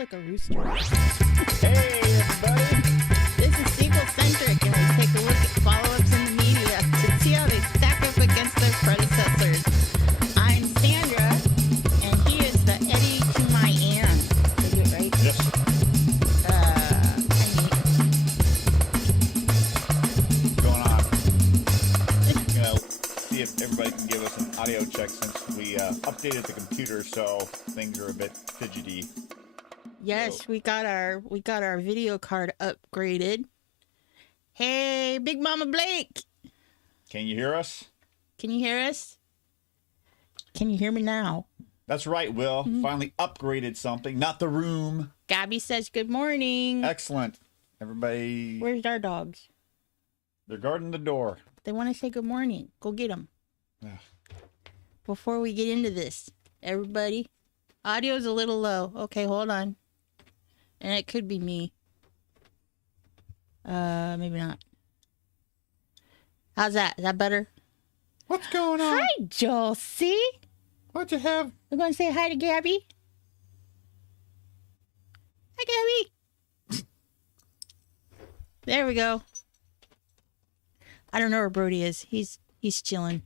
like a rooster. Hey, everybody. This is sequel-centric, and we take a look at follow-ups in the media to see how they stack up against their predecessors. I'm Sandra, and he is the Eddie to my Ann. Did I do it right? Yes. What's going on? You know, see if everybody can give us an audio check since we updated the computer, so things are a bit fidgety. Yes, So, we got our video card upgraded. Hey, Big Mama Blake. can you hear us? Can you hear us? Can you hear me now? That's right, Will. Finally upgraded something, not the room. Gabby says good morning. Excellent. Everybody, Where's our dogs? they're guarding the door. They want to say good morning. Go get them. Ugh. Before we get into this, everybody, audio's a little low. Okay, hold on. And it could be me. Maybe not. How's that? Is that better? What's going on? Hi, Joel. See? What'd you have? We're going to say hi to Gabby. Hi, Gabby. There we go. I don't know where Brody is. He's chilling.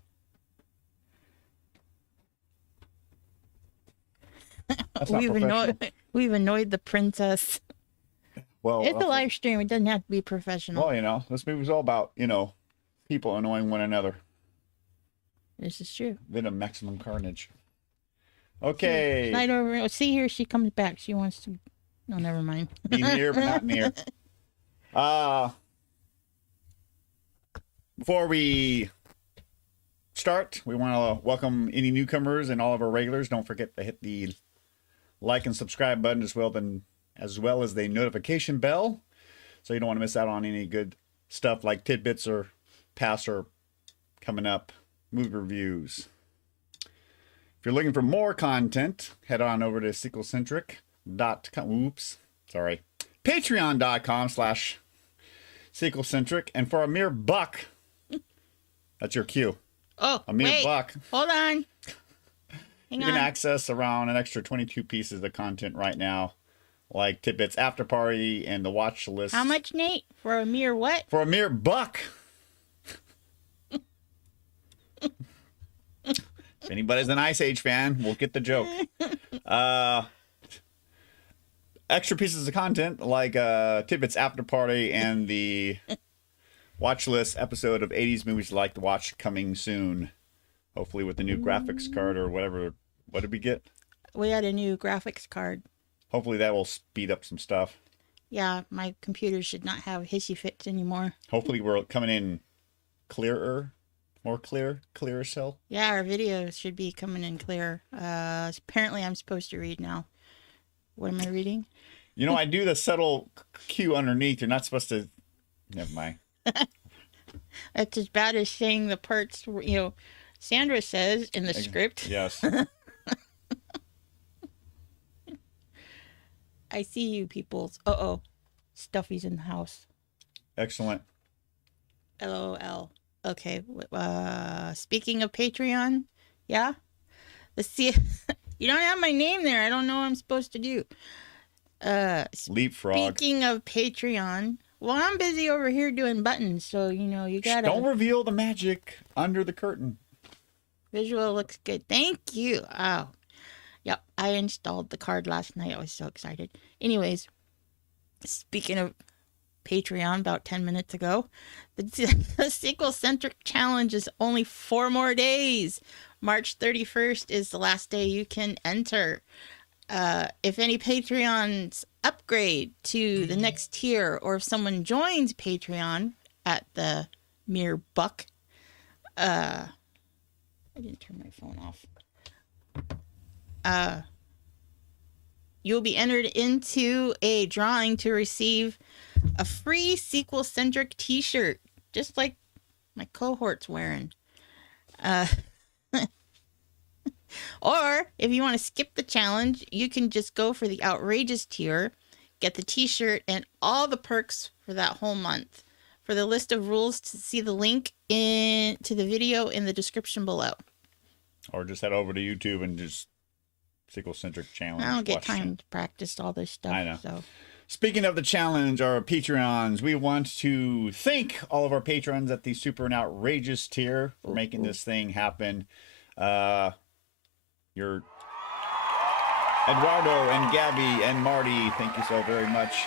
That's not professional. We've annoyed the princess. Well, It's a live stream. It doesn't have to be professional. well, you know, this movie's all about, you know, people annoying one another. This is true. Venom, maximum carnage. Okay. Slide over. Oh, see here, she comes back. She wants to. No, never mind. Be near, but not near. Before we start, we want to welcome any newcomers and all of our regulars. Don't forget to hit the like and subscribe button as well as the notification bell, so you don't want to miss out on any good stuff like tidbits or past or coming up movie reviews. If you're looking for more content, head on over to patreon.com/sequelcentric, and for a mere buck, that's your cue. Oh, A mere wait. buck. Hold on. Hang You on. can access around an extra 22 pieces of content right now, like Tidbits After Party and the watch list. How much, Nate? For a mere what? For a mere buck. If anybody's an Ice Age fan, we'll get the joke. Extra pieces of content like Tidbits After Party and the watch list episode of 80s movies you like to watch coming soon. Hopefully with the new graphics card or whatever. What did we get? We had a new graphics card. Hopefully that will speed up some stuff. Yeah, my computer should not have hissy fits anymore. Hopefully we're coming in clearer, more clearer cell. Yeah, our videos should be coming in clear. Apparently I'm supposed to read now. What am I reading? You know, I do the subtle cue underneath. You're not supposed to. Never mind. That's as bad as saying the parts, Sandra says in the script. Yes. I see you, peoples. Uh-oh. Stuffy's in the house. Excellent. LOL. Okay. Speaking of Patreon, yeah? Let's see. You don't have my name there. I don't know what I'm supposed to do. Leapfrog. Speaking of Patreon, well, I'm busy over here doing buttons, so, you gotta... Don't reveal the magic under the curtain. Visual looks good. Thank you. Oh. Yep, I installed the card last night. I was so excited. Anyways, speaking of Patreon, about 10 minutes ago, the sequel-centric challenge is only 4 more days. March 31st is the last day you can enter. If any Patreons upgrade to the next tier, or if someone joins Patreon at the mere buck, I didn't turn my phone off. You'll be entered into a drawing to receive a free sequel-centric t-shirt, just like my cohort's wearing. Or if you want to skip the challenge, you can just go for the outrageous tier, get the t-shirt and all the perks for that whole month. For the list of rules, to see the link to the video in the description below. Or just head over to YouTube and just sequel-centric challenge. I don't get question. time to practice all this stuff. I know. So Speaking of the challenge, our Patreons, we want to thank all of our patrons at the super and outrageous tier for making this thing happen. Your Eduardo and Gabby and Marty, thank you so very much.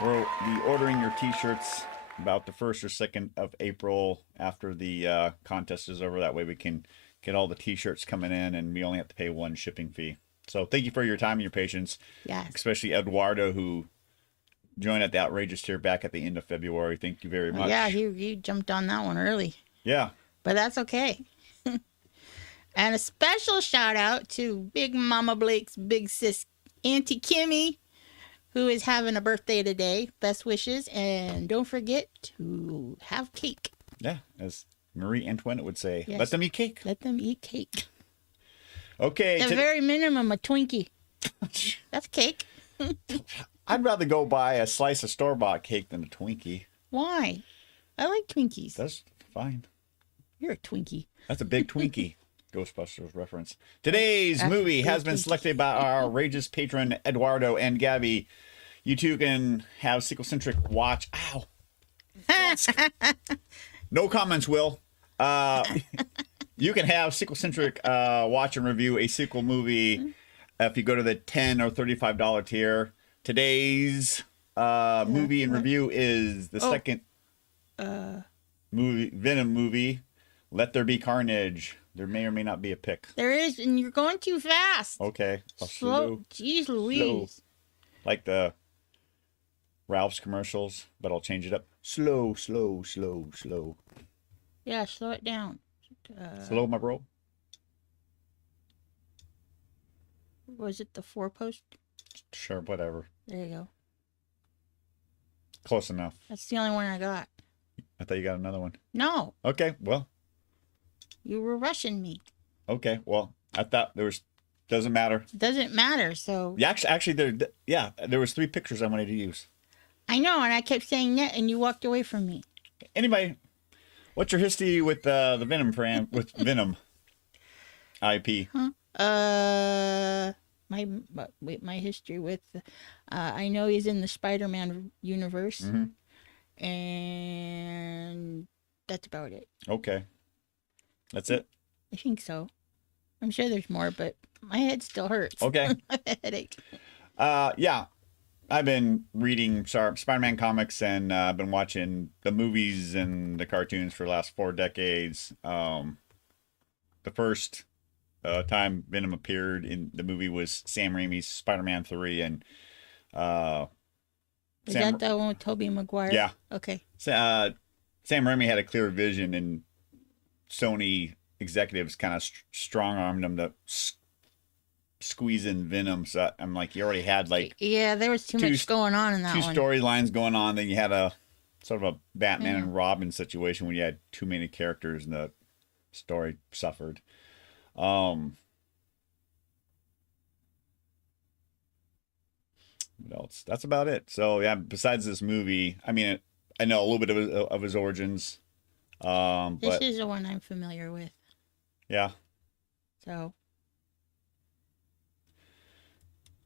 We'll be ordering your t-shirts about the 1st or 2nd of April after the contest is over. That way we can get all the t-shirts coming in and we only have to pay one shipping fee. So thank you for your time and your patience. yes. Especially Eduardo, who joined at the outrageous tier back at the end of February. Thank you very much. Yeah, he jumped on that one early. Yeah. But that's okay. And a special shout out to Big Mama Blake's big sis, Auntie Kimmy, who is having a birthday today. Best wishes. And don't forget to have cake. Yeah, as Marie Antoinette would say, Yes. let them eat cake. Let them eat cake. Okay. At the very minimum, a Twinkie. That's cake. I'd rather go buy a slice of store-bought cake than a Twinkie. Why? I like Twinkies. That's fine. You're a Twinkie. That's a big Twinkie. Ghostbusters reference. Today's movie has been selected by our outrageous patron Eduardo and Gabby. You two can have sequel-centric watch. Ow. No comments, Will. You can have sequel-centric watch and review a sequel movie if you go to the $10 or $35 tier. Today's movie and review is the second movie, Venom movie, Let There Be Carnage. There may or may not be a pick. There is, and you're going too fast. Okay. Slow. Jeez Louise. Like the Ralph's commercials, but I'll change it up. Slow, slow, slow, slow. Yeah, slow it down. Slow, my bro. Was it the 4-post? Sure, whatever. There you go. Close enough. That's the only one I got. I thought you got another one. No, Okay, well, you were rushing me. okay, well, I thought there was, doesn't matter. Doesn't matter, so. Yeah, actually, there was 3 pictures I wanted to use. I know, and I kept saying that, and you walked away from me. Anybody, what's your history with the Venom with Venom IP? My history with, I know he's in the Spider-Man universe, and that's about it. Okay, that's it. I think so. I'm sure there's more, but my head still hurts. Okay. I have a headache. Yeah, I've been reading Spider-Man comics and I've been watching the movies and the cartoons for the last 4 decades. The first time Venom appeared in the movie was Sam Raimi's Spider-Man 3, and Is that the one with Tobey Maguire? Yeah. Okay. Sam Raimi had a clear vision, and Sony executives kind of strong-armed him to squeeze in Venom. So I'm like, you already had like there was too much going on in that two one. storylines going on. Then you had a sort of a Batman and Robin situation when you had too many characters and the story suffered. What else? That's about it. So yeah, besides this movie, I mean, I know a little bit of his origins. This But is the one I'm familiar with. yeah, So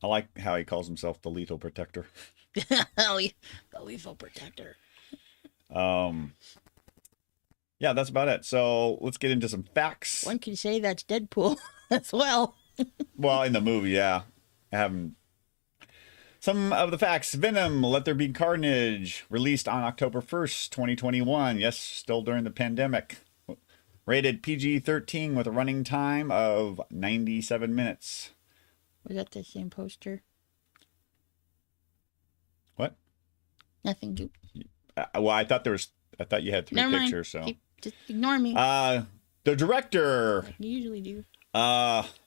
I like how he calls himself the Lethal Protector. the Lethal Protector. Yeah, that's about it. So let's get into some facts. One could say that's Deadpool as well. Well, in the movie, yeah. Some of the facts. Venom, Let There Be Carnage, released on October 1st, 2021. Yes, still during the pandemic. Rated PG-13 with a running time of 97 minutes. Was that the same poster? What? Nothing. You. Well, I thought you had 3 Never mind. pictures. So Just ignore me. the director, Like you usually do.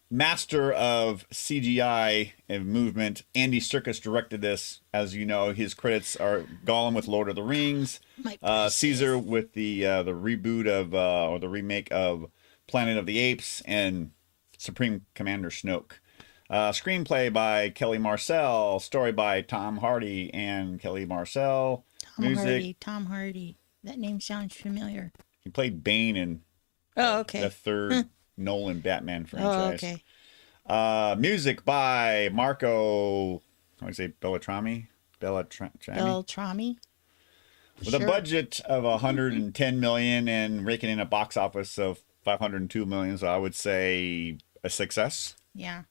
master of CGI and movement, Andy Serkis directed this. As you know, his credits are Gollum with Lord of the Rings, Caesar with the reboot of or the remake of Planet of the Apes, and Supreme Commander Snoke. Screenplay by Kelly Marcel, story by Tom Hardy and Kelly Marcel. Tom Hardy. That name sounds familiar. He played Bane in Oh, okay. the third Nolan Batman Oh, franchise. okay. Music by Marco, how do I say, Beltrami? Beltrami? Beltrami. With a Sure. budget of 110 million and raking in a box office of 502 million, so I would say a success. Yeah.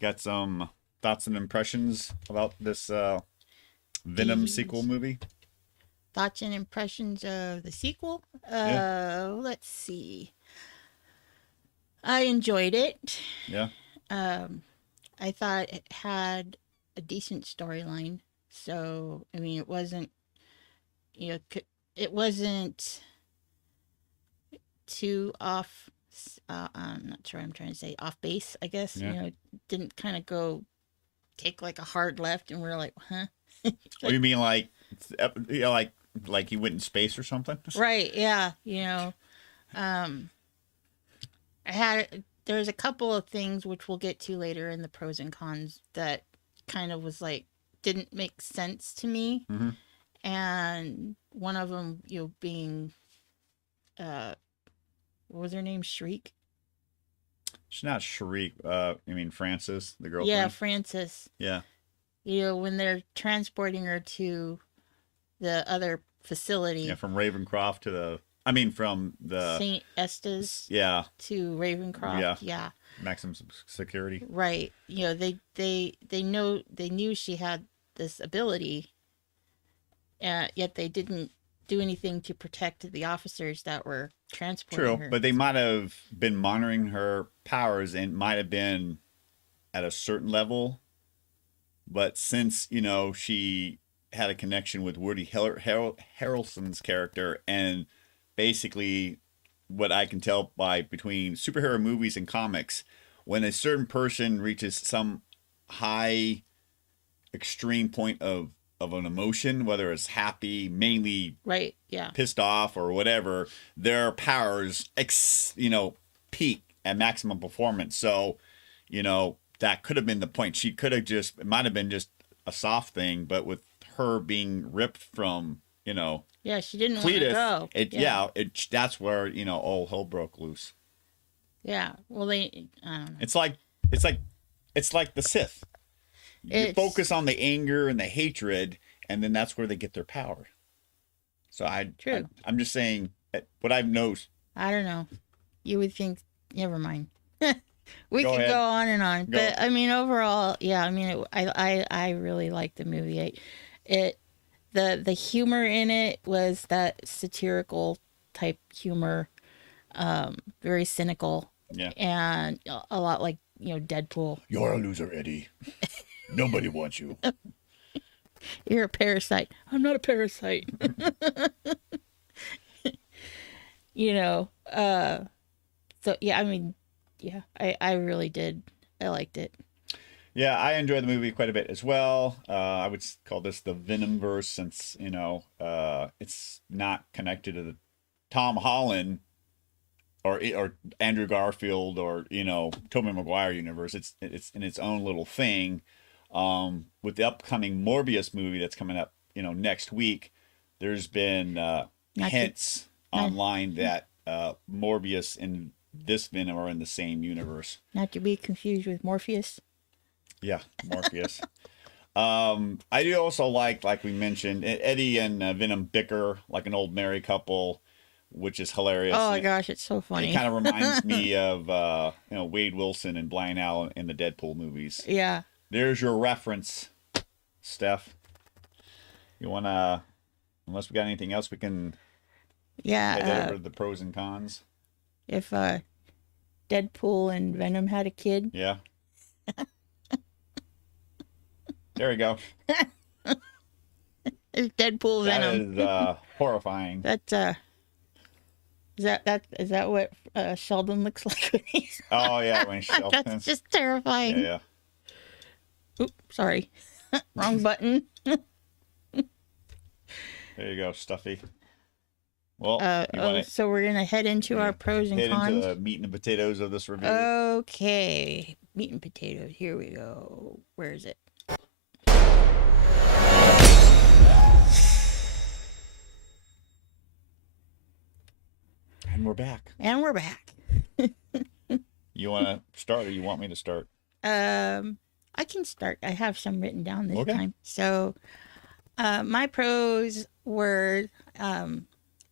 Got some thoughts and impressions about this Venom sequel These movie? thoughts and impressions of the sequel. Yeah. Let's see. I enjoyed it. Yeah. I thought it had a decent storyline. So, I mean, it wasn't, you know, it wasn't too off. I'm not sure I'm trying to say off base, I guess. Yeah. You know, didn't kind of go take like a hard left and we're like, huh? Oh, you mean like, you know, like he went in space or something? Right. Yeah. You know, there's a couple of things which we'll get to later in the pros and cons that kind of was like, didn't make sense to me. Mm-hmm. And one of them, you know, being, what was her name? Shriek? She's not Shriek. You mean Frances, the girlfriend? Yeah, Frances. Yeah. You know, when they're transporting her to the other facility. Yeah, from Ravencroft to the, from the St. Estes. Yeah. To Ravencroft. Yeah. Yeah. Maximum security. Right. You know, they knew she had this ability, yet they didn't do anything to protect the officers that were transporting her. True, but they might have been monitoring her powers and might have been at a certain level. But since, you know, she had a connection with Woody Harrelson's character, and basically what I can tell by between superhero movies and comics, when a certain person reaches some high extreme point of an emotion, whether it's happy, mainly right, yeah, pissed off or whatever, their powers peak at maximum performance. So, you know, that could have been the point. She could have it might have been just a soft thing, but with her being ripped from, you know, yeah, she didn't Cletus, want to go. That's where, you know, all hell broke loose. Yeah, well, I don't know. It's like the Sith. You focus on the anger and the hatred, and then that's where they get their power. So I'm just saying what I've noticed. I don't know. You would think, never mind. We Go could ahead. go on and on, Go. but I mean, overall, yeah. I mean, I really liked the movie. The humor in it was that satirical type humor, very cynical, Yeah, and a lot like, you know, Deadpool. You're a loser, Eddie. Nobody wants you. You're a parasite. I'm not a parasite. You know, so yeah, I mean, yeah, I really did. I liked it. Yeah, I enjoyed the movie quite a bit as well. I would call this the Venomverse, since, you know, it's not connected to the Tom Holland or Andrew Garfield or, you know, Tobey Maguire universe. It's in its own little thing. With the upcoming Morbius movie that's coming up, you know, next week, there's been hints online that Morbius and this Venom are in the same universe. Not to be confused with Morpheus. Yeah, Morpheus. I do also like we mentioned, Eddie and Venom bicker like an old married couple, which is hilarious. Oh my gosh, it's so funny. It kind of reminds me of you know, Wade Wilson and Brian Allen in the Deadpool movies. Yeah. There's your reference, Steph. You wanna, unless we got anything else, we can head over the pros and cons. If Deadpool and Venom had a kid. Yeah. There we go. If Deadpool Venom. That is horrifying. Is that what Sheldon looks like when he's... Oh yeah, when Sheldon. That's just terrifying. Yeah. Oops, sorry. Wrong button. There you go, Stuffy. Well, so we're gonna head into our pros and cons. Into the meat and the potatoes of this review. Okay, meat and potatoes. Here we go. Where is it? we're back. And we're back. You want to start or you want me to start? I can start. I have some written down this Okay. time. So, my pros were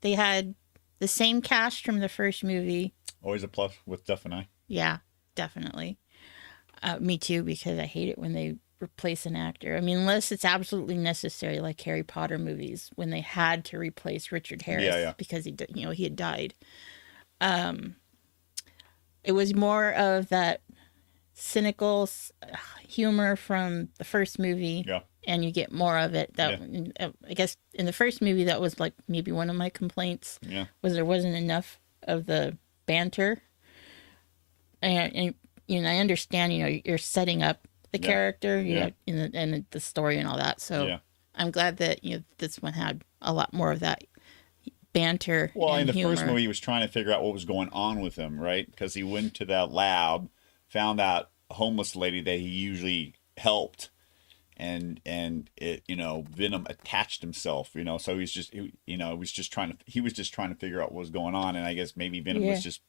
they had the same cast from the first movie. Always a plus with Duff and I. Yeah, definitely. Me too, because I hate it when they replace an actor. I mean, unless it's absolutely necessary, like Harry Potter movies, when they had to replace Richard Harris because he had died. It was more of that cynical humor from the first movie. Yeah. And you get more of it. That I guess in the first movie, that was like maybe one of my complaints. Yeah. Was there wasn't enough of the banter. And I understand. You're setting up the character, in the story and all that. So I'm glad that this one had a lot more of that banter. Well, and in the humor. first movie, he was trying to figure out what was going on with him, right? Because he went to that lab, found that homeless lady that he usually helped, and it Venom attached himself, so he was just trying to figure out what was going on, and I guess maybe Venom was just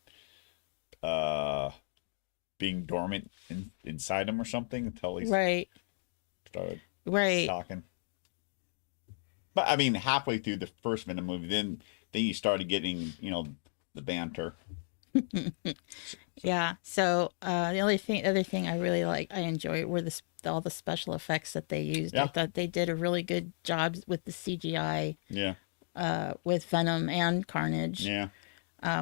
being dormant inside him or something until he started talking. But I mean, halfway through the first Venom movie, then you started getting the banter. Yeah. So the other thing I really I enjoyed were all the special effects that they used. Yeah. I thought they did a really good job with the CGI. Yeah. With Venom and Carnage. Yeah.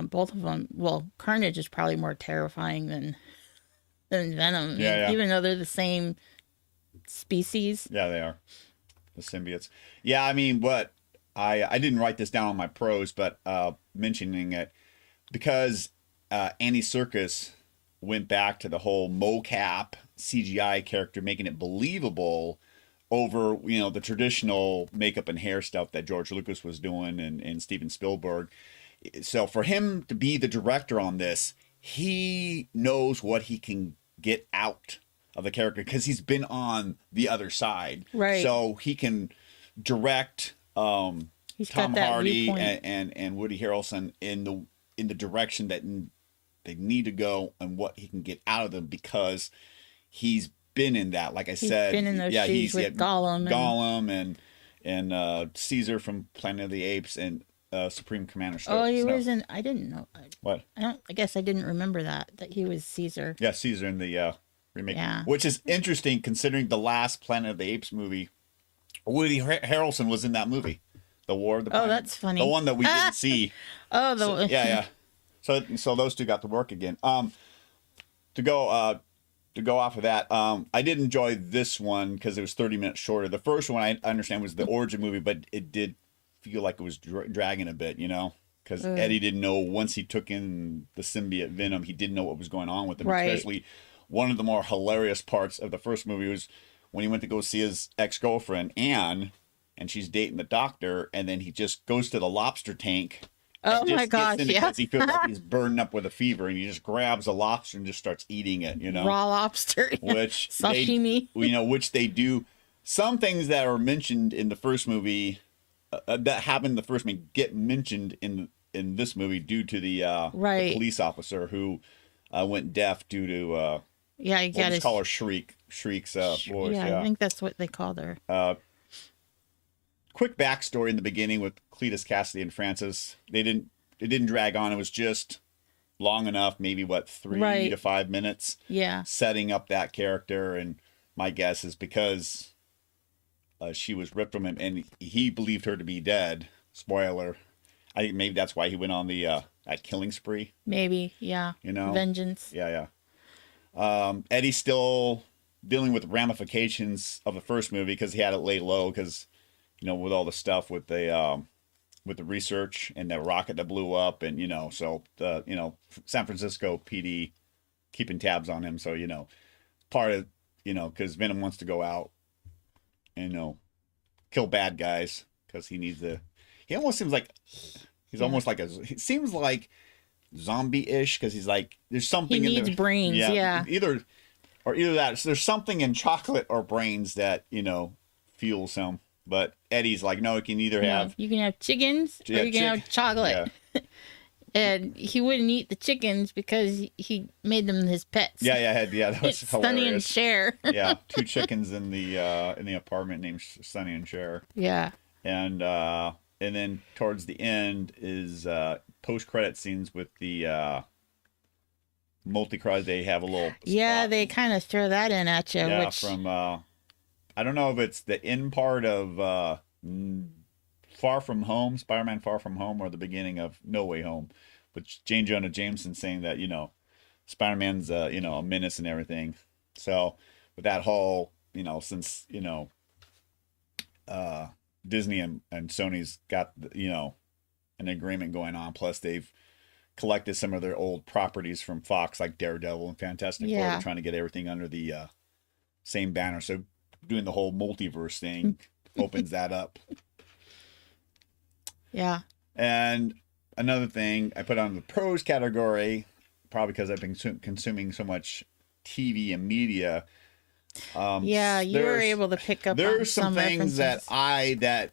Both of them. Well, Carnage is probably more terrifying than Venom. Yeah. Even though they're the same species. Yeah, they are. The symbiotes. Yeah, I mean, what I didn't write this down on my pros, but mentioning it because Andy Serkis went back to the whole mocap CGI character, making it believable over the traditional makeup and hair stuff that George Lucas was doing and Steven Spielberg. So for him to be the director on this, he knows what he can get out of the character because he's been on the other side, right? So he can direct Tom Hardy and Woody Harrelson in the direction that they need to go and what he can get out of them because he's been in that. Like I said, been in those shoes with Gollum and Caesar from Planet of the Apes and Supreme Commander Snow. Oh, he was in. I didn't know. What? I guess I didn't remember that he was Caesar. Yeah, Caesar in the remake. Yeah. Which is interesting considering the last Planet of the Apes movie. Woody Harrelson was in that movie, The War of the Planet. Oh, that's funny. The one that we didn't see. Oh, yeah. So those two got to work again. To go off of that, I did enjoy this one because it was 30 minutes shorter. The first one I understand was the origin movie, but it did feel like it was dragging a bit, because Eddie didn't know once he took in the symbiote Venom, he didn't know what was going on with him. Right. Especially one of the more hilarious parts of the first movie was when he went to go see his ex-girlfriend Anne, and she's dating the doctor, and then he just goes to the lobster tank. Oh my gosh! Because he feels like he's burning up with a fever, and he just grabs a lobster and just starts eating it. Raw lobster, which sashimi. Which they do. Some things that are mentioned in the first movie, that happened in the first movie, get mentioned in this movie due to the police officer who went deaf due to you got to call her Shriek's voice. Yeah, I think that's what they called her. Quick backstory in the beginning with Cletus Cassidy and Francis. It didn't drag on. It was just long enough, maybe 3 to 5 minutes. Yeah. Setting up that character, and my guess is because she was ripped from him, and he believed her to be dead. Spoiler. I think maybe that's why he went on the that killing spree. Maybe, yeah. Vengeance. Yeah. Eddie's still dealing with ramifications of the first movie because he had it laid low because, with all the stuff with the research and that rocket that blew up, and so the San Francisco PD keeping tabs on him. So part of because Venom wants to go out and kill bad guys because he needs to. He almost seems like he's almost like he seems like zombie-ish because he's like there's something he in needs there. Brains. Yeah. Either that. So there's something in chocolate or brains that fuels him. But Eddie's like, no, you can either have chickens or you can have chocolate. and he wouldn't eat the chickens because he made them his pets. Yeah, that was It's hilarious. Sunny and Cher. Yeah, 2 chickens in the apartment named Sunny and Cher. Yeah. And then towards the end is post-credit scenes with the multi-cry. They have a little spot. They kind of throw that in at you. Yeah, which... from I don't know if it's the end part of Far From Home, Spider-Man Far From Home, or the beginning of No Way Home. But Jane Jonah Jameson saying that, Spider-Man's, a menace and everything. So with that whole, since, Disney and Sony's got, an agreement going on. Plus they've collected some of their old properties from Fox, like Daredevil and Fantastic Four. They're trying to get everything under the same banner. So doing the whole multiverse thing opens that up. Yeah. And another thing I put on the pros category, probably because I've been consuming so much TV and media. You were able to pick up. There's on some things references. that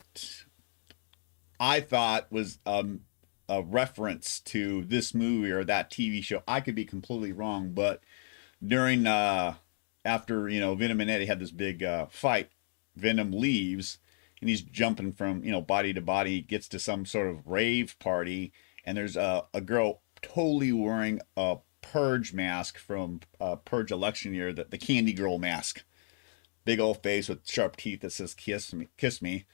I thought was a reference to this movie or that TV show. I could be completely wrong, but during after Venom and Eddie had this big fight, Venom leaves. And he's jumping from, body to body, gets to some sort of rave party. And there's a girl totally wearing a Purge mask from Purge election year, the Candy Girl mask. Big old face with sharp teeth that says, kiss me.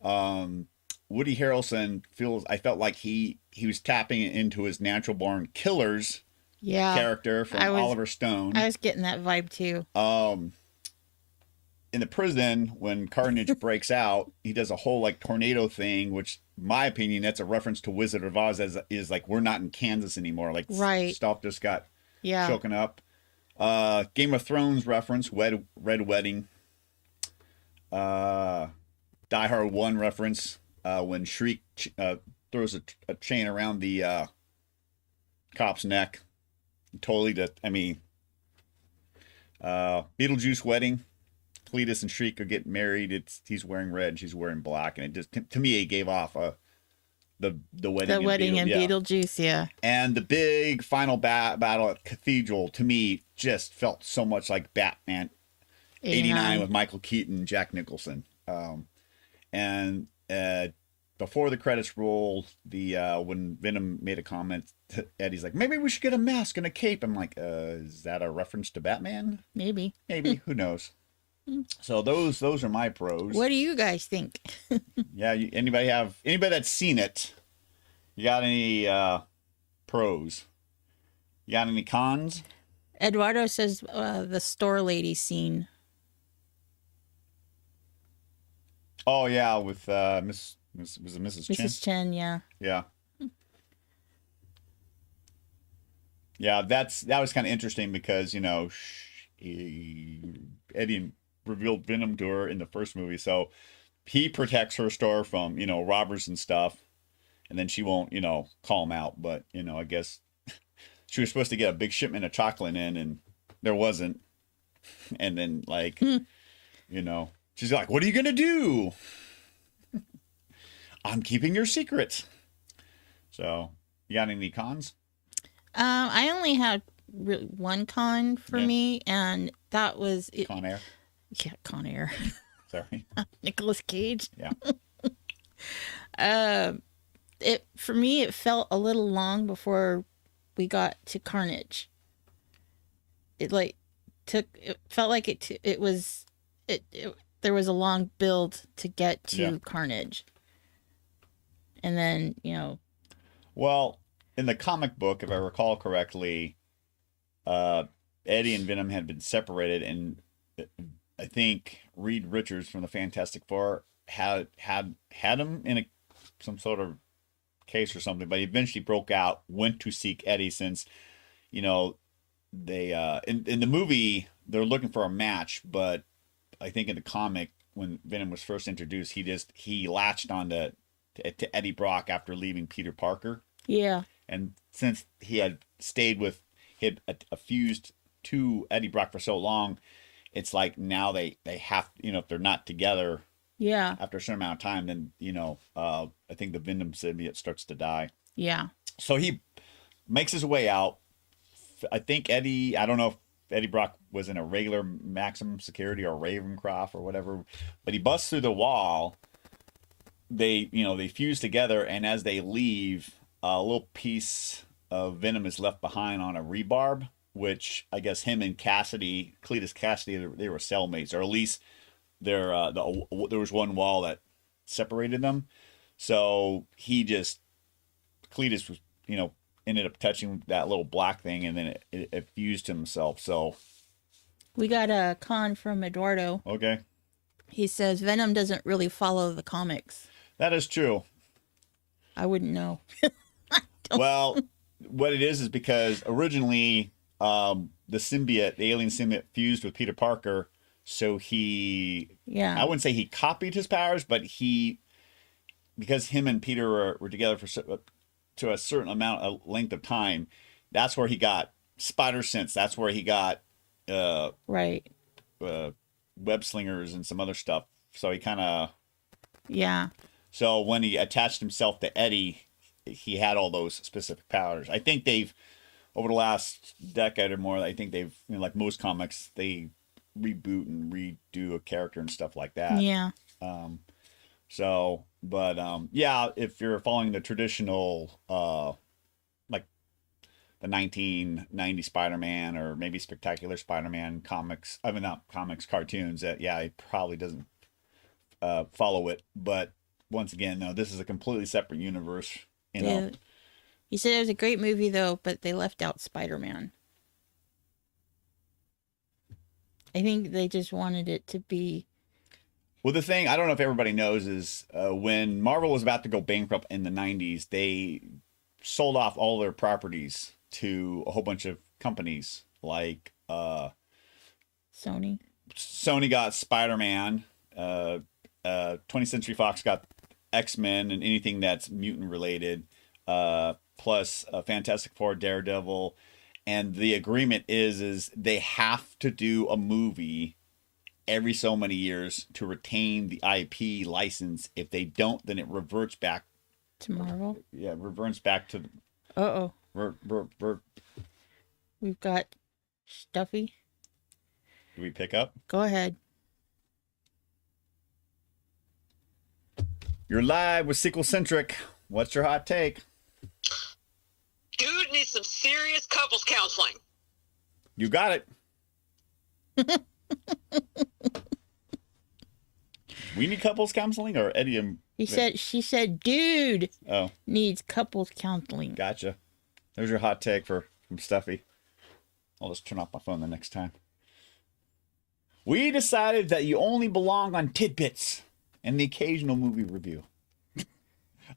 Woody Harrelson I felt like he was tapping into his natural born killer's character from Oliver Stone. I was getting that vibe too. In the prison, when Carnage breaks out, he does a whole tornado thing, which, in my opinion, that's a reference to Wizard of Oz. Is like, we're not in Kansas anymore. Like, stuff just got choken up. Game of Thrones reference, Red Wedding. Die Hard 1 reference, when Shriek throws a chain around the cop's neck. Totally, Beetlejuice Wedding. Cletus and Shriek are getting married. He's wearing red, she's wearing black, and it just, to me, it gave off the wedding in Beetlejuice, yeah. And the big final battle at Cathedral, to me, just felt so much like Batman 89 with Michael Keaton and Jack Nicholson. And before the credits roll, when Venom made a comment, Eddie's like, maybe we should get a mask and a cape. I'm like, is that a reference to Batman? Maybe. Who knows? So those are my pros. What do you guys think? Yeah, anybody that's seen it? You got any pros? You got any cons? Eduardo says the store lady scene. Oh yeah, with was it Mrs. Chen? Mrs. Chen, yeah. Yeah. Yeah, that was kind of interesting because Eddie revealed Venom to her in the first movie, so he protects her store from robbers and stuff, and then she won't call him out. But I guess she was supposed to get a big shipment of chocolate in, and there wasn't. And then she's like, "What are you gonna do?" I'm keeping your secret. So, you got any cons? I only had one con for me, and that was Con Air. Yeah, Con Air. Sorry. Nicolas Cage. Yeah. For me, it felt a little long before we got to Carnage. It felt like there was a long build to get to Carnage. And then, Well, in the comic book, if I recall correctly, Eddie and Venom had been separated, and I think Reed Richards from the Fantastic Four had him in some sort of case or something, but he eventually broke out, went to seek Eddie, since they in the movie they're looking for a match, but I think in the comic, when Venom was first introduced, he latched on to Eddie Brock after leaving Peter Parker. Yeah. And since he had fused to Eddie Brock for so long, it's like now they have, if they're not together, after a certain amount of time, then I think the Venom symbiote starts to die. Yeah. So he makes his way out. I think Eddie, I don't know if Eddie Brock was in a regular maximum security or Ravencroft or whatever, but he busts through the wall. They fuse together, and as they leave, a little piece of Venom is left behind on a rebarb, which I guess him and Cassidy, Cletus Cassidy, they were cellmates, or at least there was one wall that separated them. So Cletus was, ended up touching that little black thing, and then it fused himself. So we got a con from Eduardo. Okay. He says Venom doesn't really follow the comics. That is true. I wouldn't know. Well, what it is because originally the alien symbiote fused with Peter Parker, so I wouldn't say he copied his powers, but because him and Peter were together to a certain length of time, that's where he got spider sense. That's where he got right. Web slingers and some other stuff. So he kind of So when he attached himself to Eddie, he had all those specific powers. I think they've, over the last decade or more, I think they've, like most comics, they reboot and redo a character and stuff like that. Yeah. If you're following the traditional, like the 1990 Spider-Man or maybe Spectacular Spider-Man comics, I mean, not comics, cartoons, it probably doesn't follow it. But once again, no, this is a completely separate universe. He said it was a great movie, though, but they left out Spider-Man. I think they just wanted it to be... Well, the thing, I don't know if everybody knows, is when Marvel was about to go bankrupt in the 90s, they sold off all their properties to a whole bunch of companies. Like Sony. Sony got Spider-Man. 20th Century Fox got X-Men and anything that's mutant related. Plus Fantastic Four, Daredevil. And the agreement is they have to do a movie every so many years to retain the IP license. If they don't, then it reverts back to Marvel. Yeah, reverts back to. We've got Stuffy. Do we pick up? Go ahead. You're live with Sequel Centric. What's your hot take? Dude needs some serious couples counseling. You got it. We need couples counseling, or Eddie and... She said, dude Oh. needs couples counseling. Gotcha. There's your hot take from Stuffy. I'll just turn off my phone the next time. We decided that you only belong on tidbits and the occasional movie review.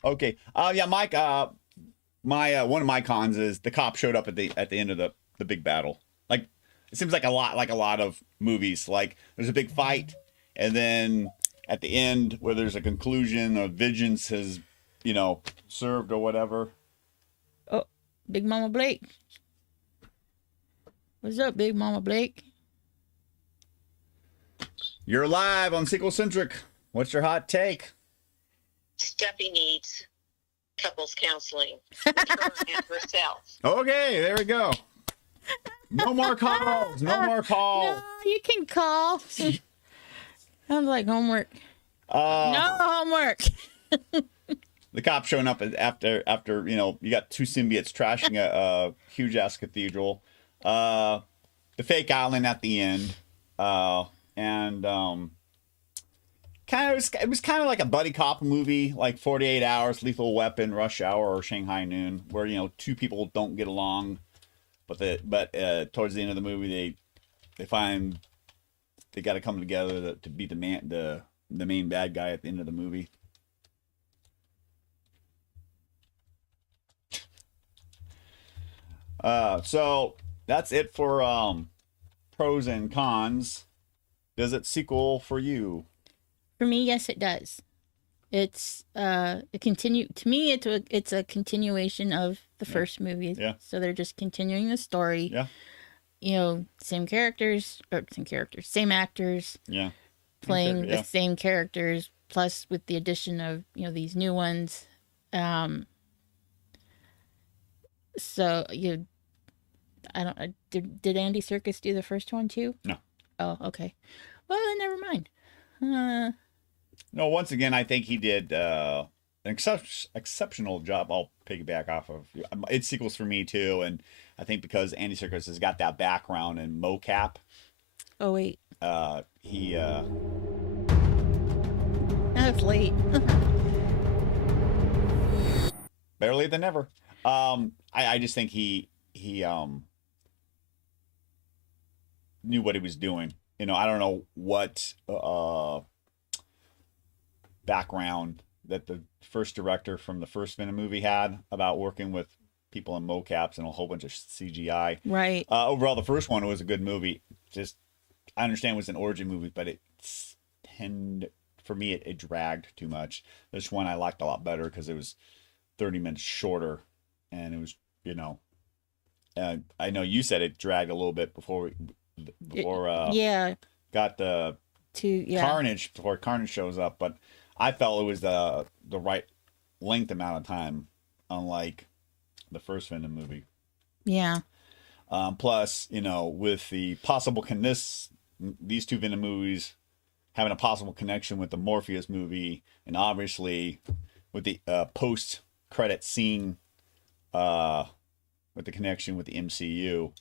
Okay. Mike, one of my cons is the cop showed up at the end of the big battle. Like, it seems like a lot of movies. Like, there's a big fight, and then at the end, where there's a conclusion, or vengeance has, served or whatever. Oh, Big Mama Blake. What's up, Big Mama Blake? You're live on Sequel Centric. What's your hot take? Stuffy needs couples counseling. Her and herself. Okay, there we go. No more calls. No more calls. No, you can call. Sounds like homework. No homework. The cop showing up after you got two symbiotes trashing a huge ass cathedral. The fake island at the end. And it was kind of like a buddy cop movie, like 48 Hours, Lethal Weapon, Rush Hour, or Shanghai Noon, where two people don't get along, but towards the end of the movie they find they got to come together to beat the main bad guy at the end of the movie. So that's it for pros and cons. Does it sequel for you? For me, yes, it does. It's to me it's a continuation of the first movie. Yeah. So they're just continuing the story. Yeah. Same actors. Yeah. Playing the same characters, plus with the addition of these new ones. So I don't. Did Andy Serkis do the first one too? No. Oh, okay. Well, then never mind. No, once again, I think he did an exceptional job. I'll piggyback off of it's sequels for me too, and I think because Andy Serkis has got that background in mocap. Oh wait, He that's late. better late than never. I just think he knew what he was doing. You know, I don't know what background that the first director from the first Venom movie had about working with people in mocaps and a whole bunch of CGI. Right. Overall, the first one was a good movie. Just, I understand it was an origin movie, but for me, it dragged too much. This one I liked a lot better because it was 30 minutes shorter, and it was, you know, I know you said it dragged a little bit before yeah. got the Carnage before Carnage shows up, but I felt it was the right length amount of time, unlike the first Venom movie. Yeah. Plus, you know, with the possible these two Venom movies having a possible connection with the Morpheus movie, and obviously with the post-credit scene with the connection with the MCU,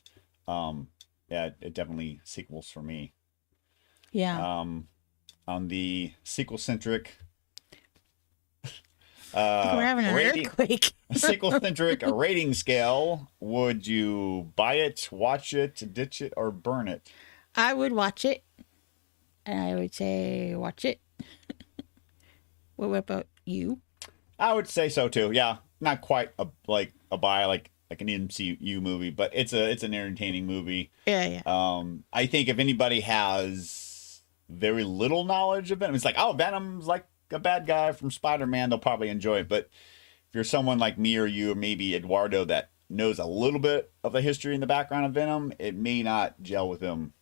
yeah, it definitely sequels for me. Yeah. On the sequel-centric we're having an earthquake. sequel-centric rating scale, would you buy it, watch it, ditch it, or burn it? I would watch it. And I would say watch it. What about you? I would say so too. Yeah, not quite a buy like an MCU movie, but it's an entertaining movie. Yeah. I think if anybody has very little knowledge of Venom, it's like, oh, Venom's like a bad guy from Spider-Man, they'll probably enjoy it. But if you're someone like me or you or maybe Eduardo that knows a little bit of the history and the background of Venom, it may not gel with him.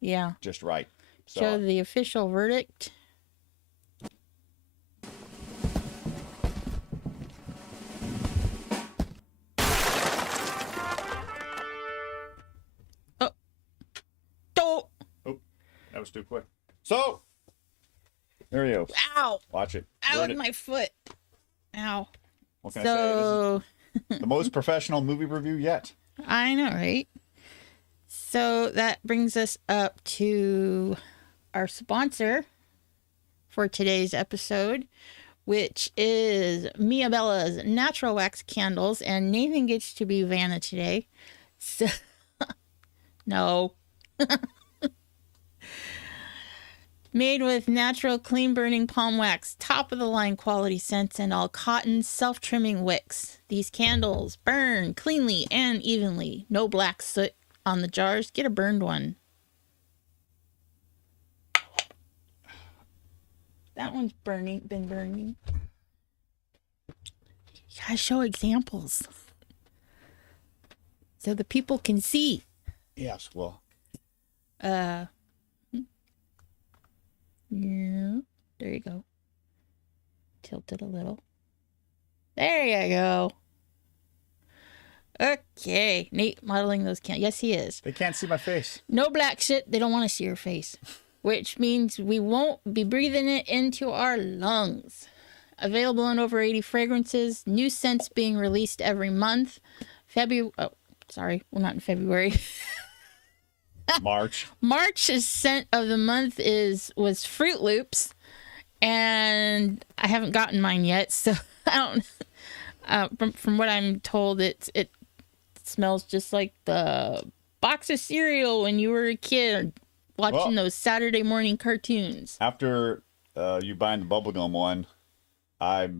Yeah. Just right. So the official verdict. Oh, that was too quick. So there you go. Ow! Watch it. Ow, my foot. Ow. What can I say? This is the most professional movie review yet. I know, right? So that brings us up to our sponsor for today's episode, which is Mia Bella's Natural Wax Candles, and Nathan gets to be Vanna today. So, no. Made with natural, clean-burning palm wax, top-of-the-line quality scents, and all cotton, self-trimming wicks. These candles burn cleanly and evenly. No black soot on the jars. Get a burned one. That one's been burning. You gotta show examples so the people can see. Yes, well. Yeah, there you go. Tilt it a little. There you go. Okay, Nate modeling those candles. Yes, he is. They can't see my face. No black shit. They don't want to see your face, which means we won't be breathing it into our lungs. Available in over 80 fragrances. New scents being released every month. We're not in February. March's scent of the month was Fruit Loops, and I haven't gotten mine yet, so I don't. From what I'm told, it smells just like the box of cereal when you were a kid watching those Saturday morning cartoons. After you buying the bubblegum one, I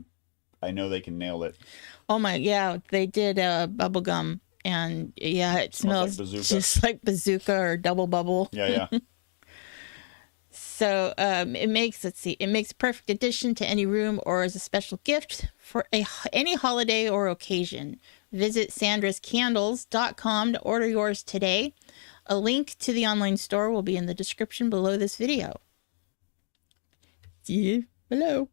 know they can nail it. Oh my, yeah, they did bubblegum. And yeah, it smells just like Bazooka or Double Bubble. Yeah. So it makes a perfect addition to any room or as a special gift for any holiday or occasion. Visit sandrascandles.com to order yours today. A link to the online store will be in the description below this video. See you below.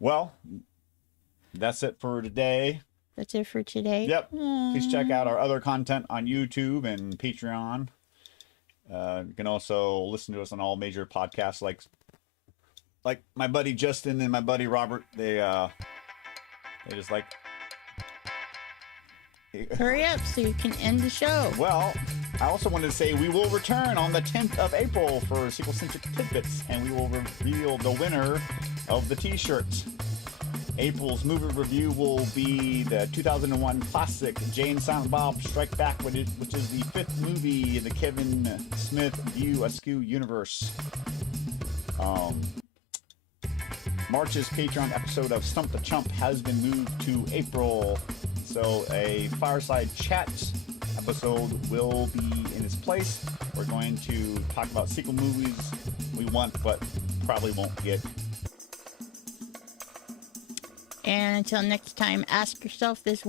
Well, That's it for today. That's it for today. Yep. Please check out our other content on YouTube and Patreon. You can also listen to us on all major podcasts like my buddy Justin and my buddy Robert. They just like Hurry up so you can end the show. Well, I also wanted to say we will return on the 10th of April for Sequel-Centric Tidbits, and we will reveal the winner of the t-shirts. April's movie review will be the 2001 classic Jay and Silent Bob Strike Back, which is the 5th movie in the Kevin Smith View Askew universe. March's Patreon episode of Stump the Chump has been moved to April, so a fireside chat episode will be in its place. We're going to talk about sequel movies we want but probably won't get. And until next time, ask yourself this